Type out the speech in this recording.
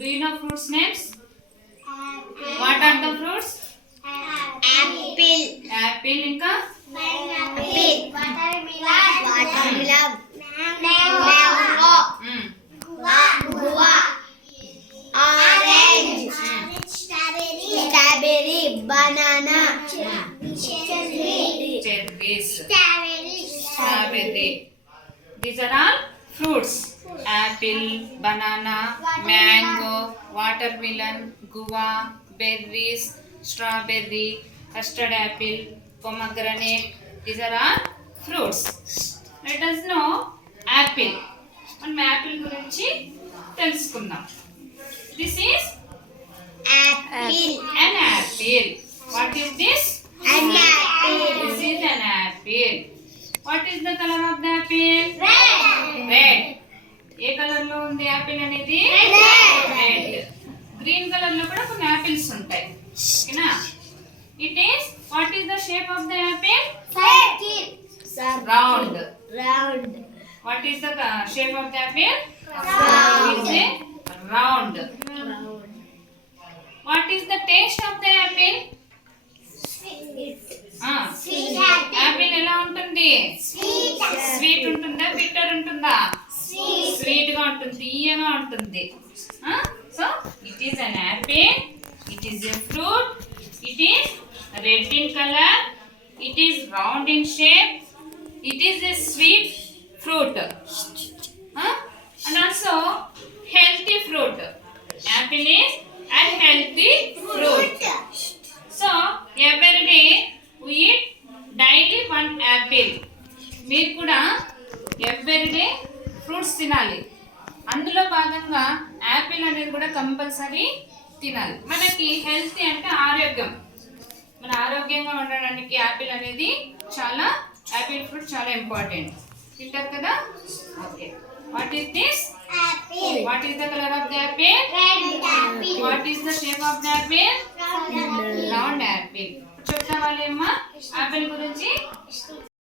Do you know fruits names? What are the fruits? Apple. Apple ఇంకా Apple. Watermelon. Mango. Guava. Orange. Strawberry. Banana. cherries. Strawberry. These are all fruits. Apple, banana, mango, watermelon, guava, berries, strawberry, custard apple, pomegranate. These are all fruits. Let us know apple. మనం యాపిల్ గురించి తెలుసుకుందాం. This is Apple. an apple. What is this? An apple. This is an apple. What is the color of the apple? Red. Red. ఏ కలర్ లో ఉంది యాపిల్ అనేది? Red. Green colour లో కూడా కొన్ని యాపిల్స్ ఉంటాయి. ఓకేనా? It is what is the shape of the Apple? Round. Round. What is the shape of the apple? Round. It's a round. What is the taste of the Apple? Apple ఎలా ఉంటుంది? స్వీట్ ఉంటుందా, బిటర్ ఉంటుందా? స్వీట్ గా ఉంటుంది, తీయగా ఉంటుంది. So it is an apple. It is a fruit. It is red in colour. It is round in shape. It is a sweet fruit and also healthy fruit. Apple is a healthy fruit. So every day we eat daily one apple. మీరు కూడా every day fruits తినాలి. అందులో భాగంగా యాపిల్ అనేది కూడా కంపల్సరీ తినాలి. మనకి హెల్తీ అంటే ఆరోగ్యం. మన ఆరోగ్యంగా ఉండడానికి యాపిల్ అనేది చాలా యాపిల్ ఫ్రూట్ చాలా ఇంపార్టెంట్. తింటారు కదా? Okay. What is this? Apple. What is the colour of the apple? Red apple. What is the shape of the apple? Round apple. Round apple. చెప్తావాలేమ్మా యాపిల్ గురించి?